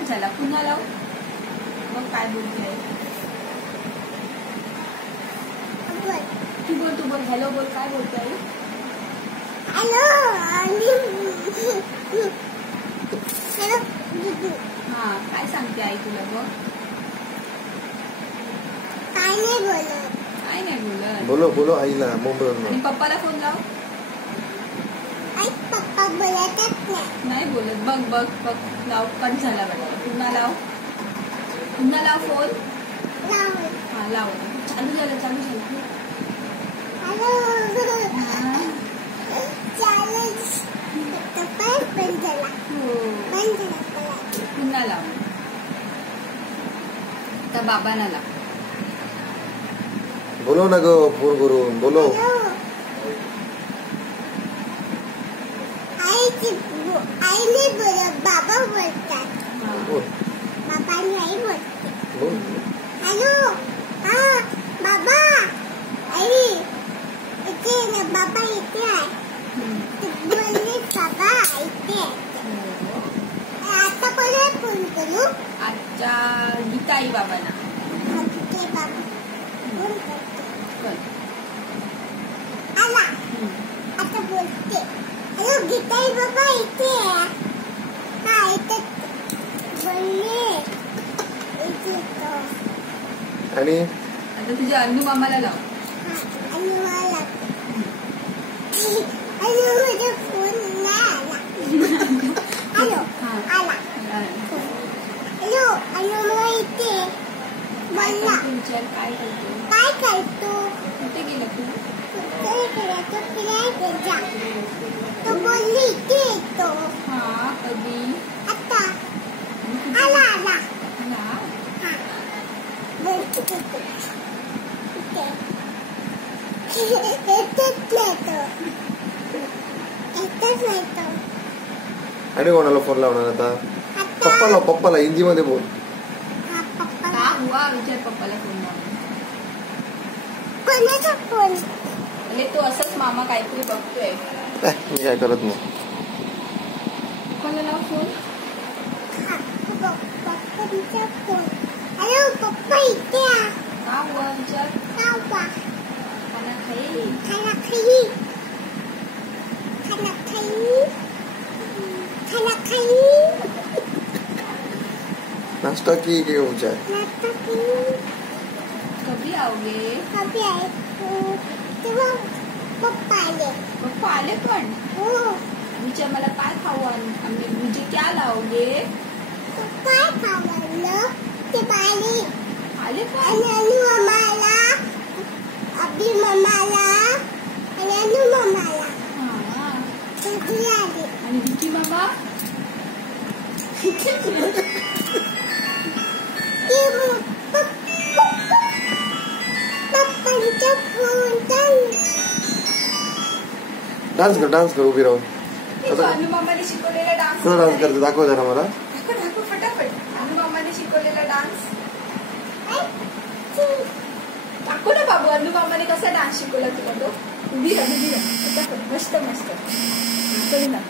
Cut झाला. पुन्हा लाव. मग काय बोलते तू बोल हॅलो बोल. काय बोलते आई? हॅलो. हा काय सांगते आई तुला? बघ काय नाही बोलत. काय नाही बोलत. बोलो बोलो आईला मोबाईल. आणि पप्पाला फोन लाव. आई पप्पा बोलतच नाही बोलत. बघ बघ बघ लाव. कट झाला बघा. पुन्हा लाव. पुन्हा लाव फोन. हा लाव. चालू झालं. हॅलो. पुन्हा लाव. तर बाबांना लाव. बोलो ना ग फोन करून बोलो. आईने बोलत बाबा बोलतात. बाबा आणि आई बोलते. हॅलो. हा बाबा आई इथे ना. बाबा इथे आहे. बोलले बाबा इथे. आता कोणाला फोन करू? आजच्या गीताई बाबांना. आला आता बोलते. हॅलो गीताई बाबा इथे. हा इथे बोलले. आणि आता तुझ्या अन्नू मामाला लाव. आणि मला माझा फोन नाही आला. हॅलो आला. हॅलो हॅलो मला इथे बोलला. काय करतो? काय करतो? कुठे गेला तू? तो फिरायला जा. तो बोलली इथे येतो. हा कधी? आता आला आला. हा बोलतो आणि कोणाला फोन लावणार आता? पप्पाला हिंदी मध्ये बोल. का हुआ विचार पप्पाला फोन लाव. कोणाचा फोन? म्हणजे तो असंच मामा काहीतरी बघतोय. मी काय करत नाही. पप्पाला लाव फोन. पप्पाचा फोन. हॅलो पप्पा इथे आ. का हुआ विचार. खावा. खाना खाई. खाना खाई. खाना खाई. खाना खाई. नाश्ता की चाय? नाश्ता की. कधी आओगे? कभी आए? तेव्हा पप्पा आले. पप्पा आले पण? हो. विचार मला काय खाऊ आम्ही म्हणजे क्या लावगे? काय खावलं? ते बाई आले पण? आणि मम्माला. अभी मम्माला. आणि अनु मम्माला. हा. कधी आले? आणि विकी मामा? पप्पांचा फोन. डान्स कर उभी राहून. अनु मामाने शिकवलेला डान्स. कसं डान्स करते दाखव जरा मला. दाखव फटाफट. अनु मामाने शिकवलेला डान्स दाखव ना बाबू. अनु मामाने कसा डान्स शिकवला तुला तो? उभी राहा फटाफट. मस्त चल ना.